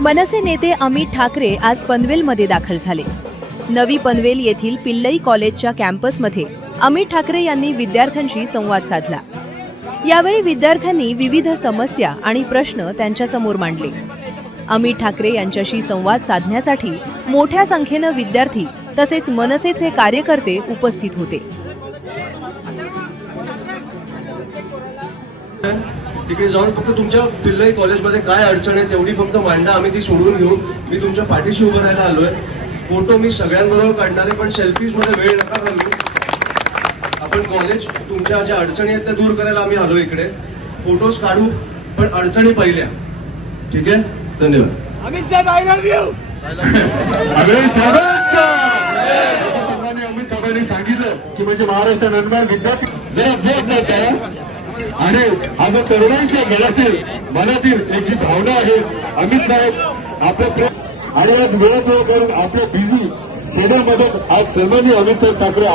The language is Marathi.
मनसे नेते अमित ठाकरे आज पनवेलमध्ये दाखल झाले। नवी पनवेल येथील पिल्लई कॉलेजच्या कॅम्पसमध्ये अमित ठाकरे यांनी विद्यार्थ्यांशी संवाद साधला। यावेळी विद्यार्थ्यांनी विविध समस्या आणि प्रश्न त्यांच्यासमोर मांडले। अमित ठाकरे यांच्याशी संवाद साधण्यासाठी मोठ्या संख्येने विद्यार्थी तसेच मनसेचे कार्यकर्ते उपस्थित होते। तिकडे जाऊन फक्त तुमच्या पिल्लई कॉलेजमध्ये काय अडचण आहे तेवढी फक्त मांडा, आम्ही ती सोडून घेऊ। मी तुमच्या पाठीशी उभं राहायला आलोय। फोटो मी सगळ्यांबरोबर काढणार आहे, पण सेल्फीज मध्ये वेळ नका घालवू। आपण कॉलेज तुमच्या ज्या अडचणी आहेत त्या दूर करायला आम्ही आलो इकडे। फोटोज काढू, पण अडचणी पहिल्या, ठीक आहे? धन्यवाद। अमित साहेब, आय लव्ह यू। अमित साहेबांनी सांगितलं की म्हणजे महाराष्ट्र नंबर विद्यार्थी जरा जोर देत आहे आणि आज तरुणांच्या मनातील एक जी भावना आहे, अमित साहेब आपल्या आणि आज वेळ करून आपल्या बिझी शेड्यूलमध्ये आज सन्माननीय अमित साहेब ठाकरे